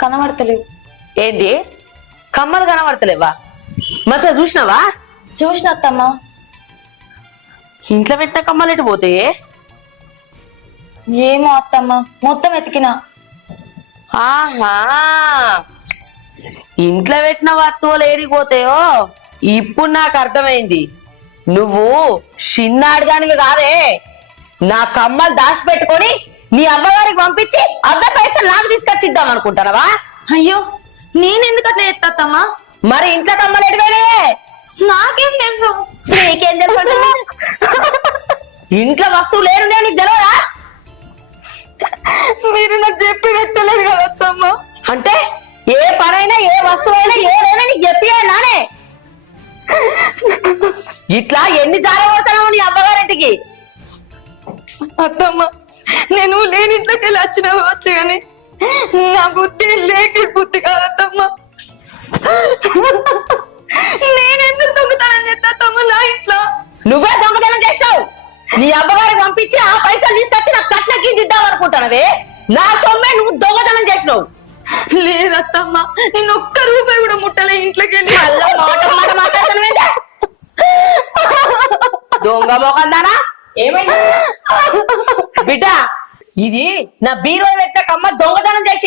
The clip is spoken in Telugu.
కనబడతలేవు. ఏంది కమ్మలు కనబడతలేవా? మంచిగా చూసినావా? చూసిన అత్తమ్మ. ఇంట్లో పెట్టిన కమ్మలు ఎటు పోతే? ఏమో అత్తమ్మ, మొత్తం ఎతికినా. ఆహా, ఇంట్లో పెట్టిన వస్తువులు ఏడిపోతాయో ఇప్పుడు నాకు అర్థమైంది. నువ్వు చిన్నాడుగానివి కాదే, నా కమ్మలు దాచిపెట్టుకొని నీ అమ్మగారికి పంపించి అర్ధ పైసలు నాకు తీసుకొచ్చిద్దాం అనుకుంటానవా? అయ్యో, నేనెందుకు అట్లా చేస్తా అత్తమ్మ? మరి ఇంట్లో కమ్మలు ఎటువైనా? నాకేం తెలుసు? నీకేం తెలుసు? ఇంట్లో వస్తువులు ఏరుండే నీకు తెలియదా? మీరు నాకు చెప్పి పెట్టలేదు కదా అత్తమ్మ. అంటే ఏ పనైనా ఏ వస్తువైనా ఏదైనా నీకు చెప్పియానే. ఇట్లా ఎన్ని జారగొడతావు నీ అమ్మగారింటికి? అత్తమ్మ, నేను లేని ఇంట్లోకి వెళ్ళి వచ్చినా వచ్చు కానీ నా బుద్ధి లేక బుద్ధి కాదత్తమ్మ. నేనెందుకు దొంగతనం చేస్తా అత్తమ్మ నా ఇంట్లో? నువ్వే దొంగతనం చేసావు. నీ అమ్మగారికి పంపించి ఆ పైసలు తీసుకొచ్చి నాకు కట్నకి దిద్దాం అనుకుంటానవే. నా సొమ్మే నువ్వు దొంగతనం చేసినావు. లేదత్తమ్మ, నేను ఒక్క రూపాయి కూడా ముట్టలే ఇంట్లోకి వెళ్ళి. మాట్లాడుతున్నావేంటే? దొంగ మొకందానా? ఏమైంది బిడ్డ? ఇది నా బీరో పెట్టిన కమ్మ దొంగతనం చేసి